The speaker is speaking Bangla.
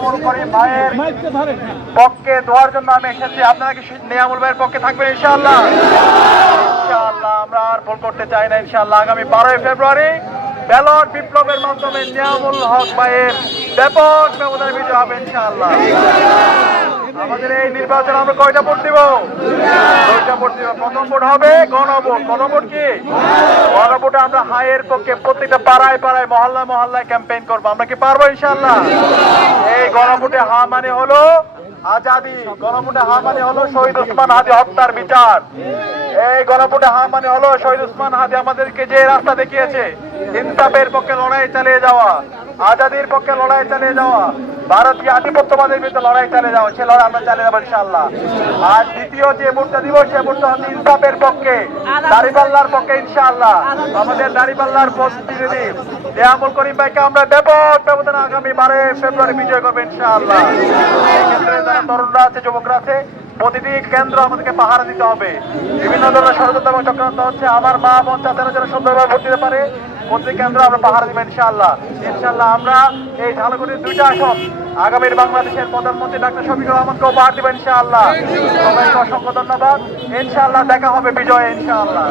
নিয়ামুল করিম ভাইয়ের পক্ষে দোয়ার জন্য আমি এসেছি। আপনারা কি নিয়ামুল ভাইয়ের পক্ষে থাকবেন ইনশাআল্লাহ? ইনশাআল্লাহ আমরা আর ভুল করতে চাই না ইনশাআল্লাহ। আগামী বারোই ফেব্রুয়ারি ব্যালট বিপ্লবের মাধ্যমে নিয়ামুল হক ভাইয়ের ব্যাপক ব্যবধানে বিজয় হবে ইনশাআল্লাহ। আমাদের এই নির্বাচনে আমরা কয়টা ভোট দিব? মানে আজাদি। মানে হলো শহীদ ওসমান হাদি হত্যার বিচার। এই গণভোটে হা মানে হলো শহীদ ওসমান হাদি আমাদেরকে যে রাস্তা দেখিয়েছে, ইনসাফের পক্ষে লড়াই চালিয়ে যাওয়া, আজাদির পক্ষে লড়াই চালিয়ে যাওয়া। ভারতীয় আধিপত্যবাদের বিরুদ্ধে লড়াই চালিয়ে যাওয়া, সে লড়াই আমরা চালিয়ে যাব ইনশাল্লাহ আর দ্বিতীয় যে ভোটটা দিব, সে ভোটটা হচ্ছে ইনসাফের পক্ষে, দাড়িপাল্লার পক্ষে ইনশাআল্লাহ। আমাদের দাড়িপাল্লার প্রতিনিধি দেয়ামুল করিম ভাইকে আমরা ব্যাপক ব্যবধানে আগামী বারে ফেব্রুয়ারি বিজয় করব ইনশাআল্লাহ। তরুণরা আছে, যুবকরা আছে, প্রতিটি কেন্দ্র আমাদেরকে পাহারা দিতে হবে। বিভিন্ন ধরনের ষড়যন্ত্র এবং চক্রান্ত হচ্ছে। আমার মা বোন চাচারা যেন সুন্দরভাবে ভোট দিতে পারে প্রতিটি কেন্দ্র, আমরা পাহাড় দিব ইনশাআল্লাহ। ইনশাআল্লাহ আমরা এই ঝালগুড়ির দুইটা আসন আগামীর বাংলাদেশের প্রধানমন্ত্রী ডাক্তার শফিকুর রহমানকে পাহাড় দিবেন ইনশাআল্লাহ। সবাইকে অসংখ্য ধন্যবাদ। ইনশাআল্লাহ দেখা হবে বিজয় ইনশাআল্লাহ।